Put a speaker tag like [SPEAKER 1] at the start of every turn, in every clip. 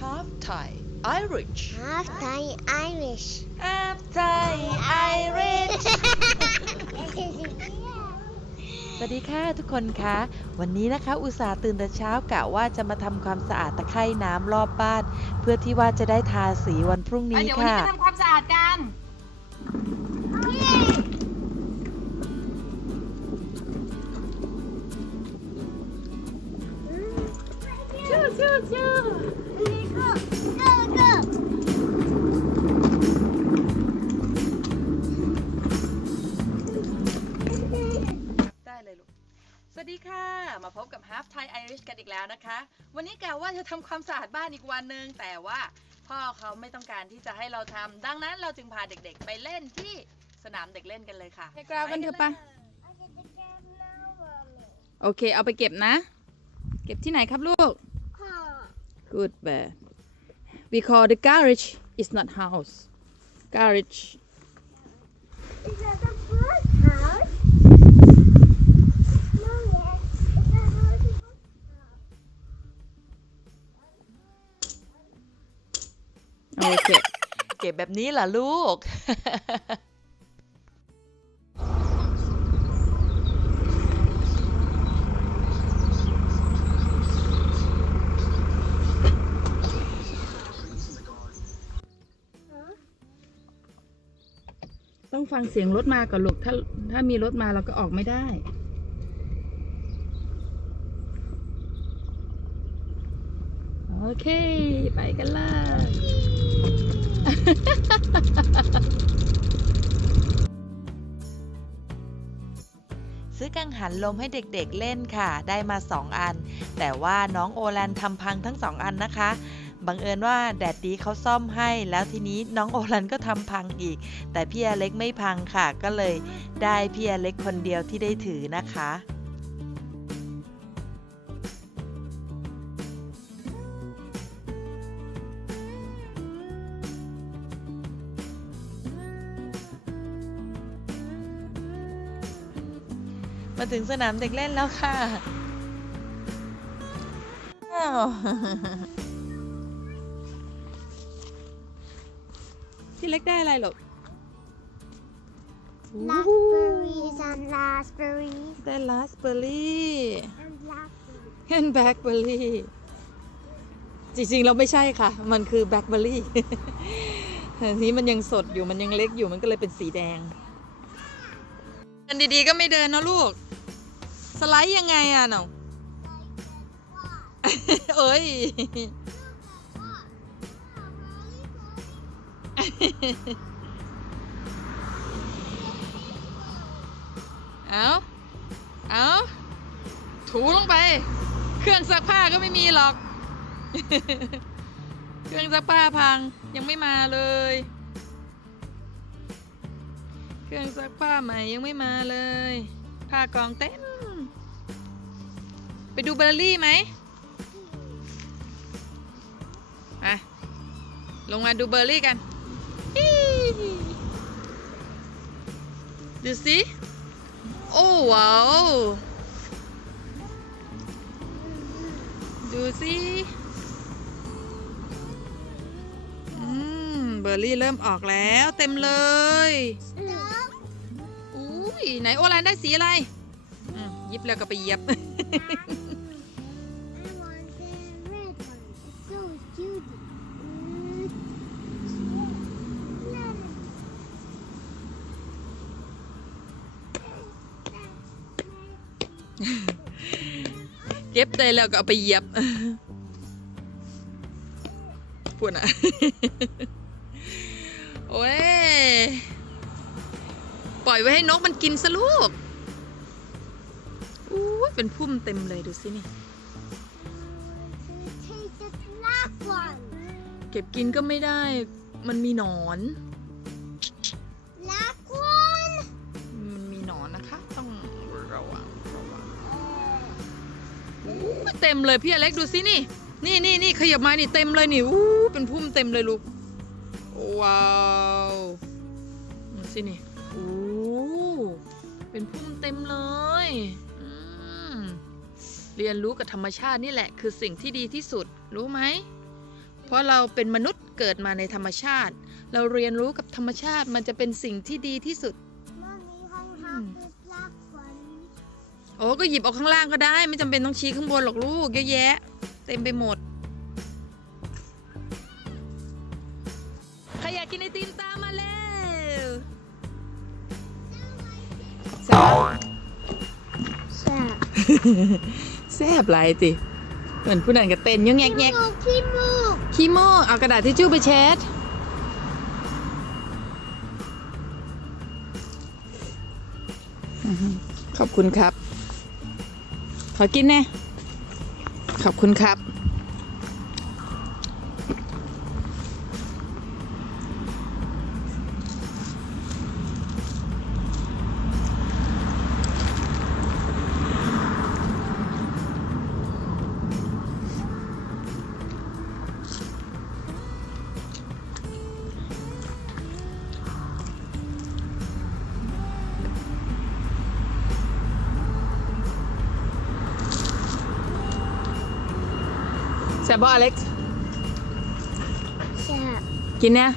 [SPEAKER 1] half Thai Irish
[SPEAKER 2] half Thai Irish
[SPEAKER 1] half Thai Irish สวัสดีค่ะทุกคนคะ วันนี้นะคะอุตส่าห์ตื่นแต่เช้ากะว่าจะมาทำความสะอาดตะไคร่น้ำรอบบ้าน เพื่อที่ว่าจะได้ทาสีวันพรุ่ง
[SPEAKER 3] อะ
[SPEAKER 1] นี้
[SPEAKER 3] เดี๋ยววันนี้
[SPEAKER 1] ค่ะ
[SPEAKER 3] ไปทำความสะอาดกัน
[SPEAKER 2] ชื่อชื่อชื่อ
[SPEAKER 1] แล้วนะคะ วันนี้กะว่าจะทำความสะอาดบ้านอีกวันหนึ่งแต่ว่าพ่อเขาไม่ต้องการที่จะให้เราทำดังนั้นเราจึงพาเด็กๆ ไปเล่นที่สนามเด็กเล่นกันเลยค่ะ
[SPEAKER 3] ไปกราวกันเถอะปะ
[SPEAKER 2] เอาจะจะแก้หน้าว่าแม่
[SPEAKER 3] โอเค เอาไปเก็บนะ เก็บที่ไหนครับลูก
[SPEAKER 2] พ่อ
[SPEAKER 3] Good bad we call the garage is not house garage
[SPEAKER 1] แบบนี้เหรอลูก
[SPEAKER 3] ต้องฟังเสียงรถมาก่อนลูกถ้าถ้ามีรถมาเราก็ออกไม่ได้ โอเค ไปกันเลย
[SPEAKER 1] ซื้อกังหันลมให้เด็กๆเล่นค่ะ ได้มา 2 อัน แต่ว่าน้องโอแลนทำพังทั้ง 2 อันนะคะบังเอิญว่าแดดดีเขาซ่อมให้ แล้วทีนี้น้องโอแลนก็ทำพังอีก แต่พี่อเล็กไม่พังค่ะ ก็เลยได้พี่อเล็กคนเดียวที่ได้ถือนะคะ มาถึงสนามเด็กเล่นแล้วค่ะอ้าว
[SPEAKER 3] พี่เล็กได้อะไรหรอก
[SPEAKER 2] Blackberries and raspberries
[SPEAKER 3] ได้ราสเบอร์รี่
[SPEAKER 2] and blackberries.
[SPEAKER 3] แฮนแบล็คเบอร์รี่ จริงๆ เราไม่ใช่ค่ะ มันคือแบล็คเบอร์รี่ อันนี้มันยังสดอยู่ มันยังเล็กอยู่ มันก็เลยเป็นสีแดงเดินดีๆ ก็ไม่เดินนะลูก สไลด์ยังไงอะเนาะเอ้ย เอาเอาถูลงไป เครื่องซักผ้าก็ไม่มีหรอก เครื่องซักผ้าพังยังไม่มาเลย เครื่องซักผ้าใหม่ยังไม่มาเลย ผ้ากองเต็ม ไปดูเบอร์รี่ไหมอะลงมาดูเบอร์รี่กันอี๋ดูสิ โอ้ว้าว ดูสิอืมเบอร์รี่เริ่มออกแล้วเต็มเลยอุ้ยไหนโอแลนได้สีอะไรอืมหยิบแล้วก็ไปเหยียบ เก็บได้แล้วก็เอาไปเหยียบพูดนะโอ้ย ปล่อยไว้ให้นกมันกินซะลูกอู้ยเป็นพุ่มเต็มเลยดูสินี่
[SPEAKER 2] Taste the black one.
[SPEAKER 3] เก็บกินก็ไม่ได้ มันมีหนอน เต็มเลยพี่อเล็กดูสินี่ นี่นี่นี่ขยับมานี่เต็มเลยนี่อู้เป็นพุ่มเต็มเลยลูกว้าวดูสินี่อู้เป็นพุ่มเต็มเลยอืมเรียนรู้กับธรรมชาตินี่แหละคือสิ่งที่ดีที่สุดรู้ไหมเพราะเราเป็นมนุษย์เกิดมาในธรรมชาติ เราเรียนรู้กับธรรมชาติมันจะเป็นสิ่งที่ดีที่สุด โอ้ก็หยิบเออกข้างล่างก็ได้ ไม่จำเป็นต้องชี้ข้างบนหรอกลูกเยอะแยะ เต็มไปหมด ใครอยากกินไอติมตามมาแล้วแซ่บ
[SPEAKER 2] ใช่
[SPEAKER 3] แซ่บไรติเหมือนผู้นั้นก็เต้นยังแงกแงก
[SPEAKER 2] มูกขี้มูก
[SPEAKER 3] ขี้โม่เอากระดาษทิชชู่ไปเช็ดอื้อหือขอบคุณครับ ขอกินแน่ขอบคุณครับ ซ่บบ่อเล็กซ์
[SPEAKER 2] ใช่
[SPEAKER 3] กินเนี่ย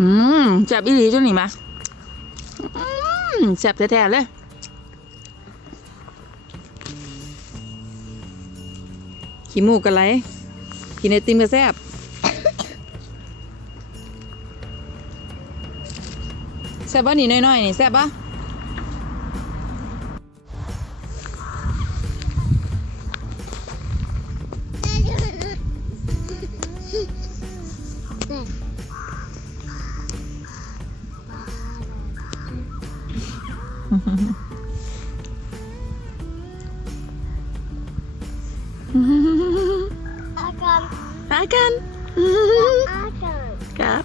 [SPEAKER 3] อืมแซ่บอีหลีจังนี่มาอืมแซ่บแท้ๆเลยขี้มูกกันไรกินไอติมก็แซ่บแซ่บป่ะนี่น้อยๆนี่แซ่บป่ะ
[SPEAKER 2] อาการ
[SPEAKER 3] หากัน
[SPEAKER 2] อาการ
[SPEAKER 3] ครับ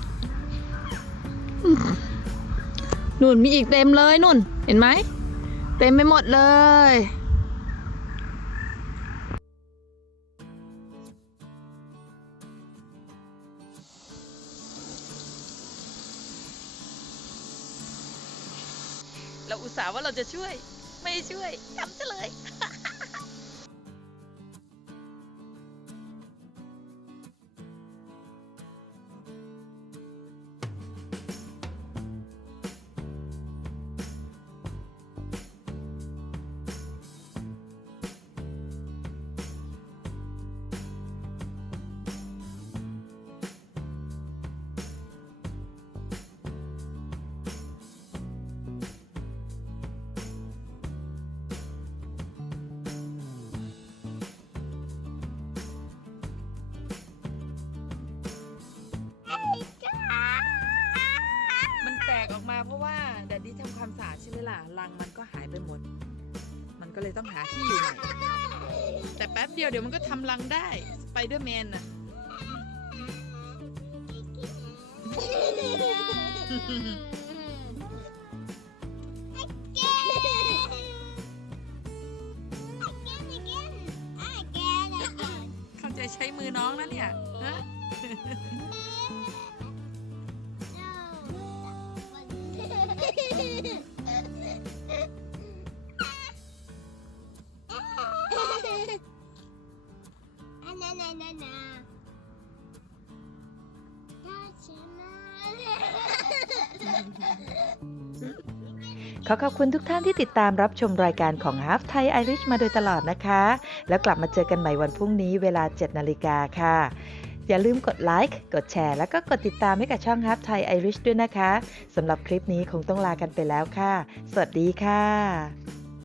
[SPEAKER 3] นุ่นมีอีกเต็มเลยนุ่น เห็นไหม เต็มไปหมดเลย ตส่าห์ว่าเราจะช่วย ไม่ช่วยทำซะเลย มาเพราะว่าแดดดี้ทำความสะอาดใช่ไหมล่ะรังมันก็หายไปหมด มันก็เลยต้องหาที่อยู่ใหม่แต่แป๊บเดียวเดี๋ยวมันก็ทำรังได้สไปเดอร์แมนน่ะเข้าใจใช้มือน้องนะเนี่ยฮะ
[SPEAKER 1] ขอขอบคุณทุกท่านที่ติดตามรับชมรายการของ Half Thai Irish มาโดยตลอดนะคะ แล้วกลับมาเจอกันใหม่วันพรุ่งนี้เวลา 7 นาฬิกาค่ะ อย่าลืมกดไลค์ กดแชร์ แล้วก็กดติดตามให้กับช่อง Half Thai Irish ด้วยนะคะ สำหรับคลิปนี้คงต้องลากันไปแล้วค่ะ สวัสดีค่ะ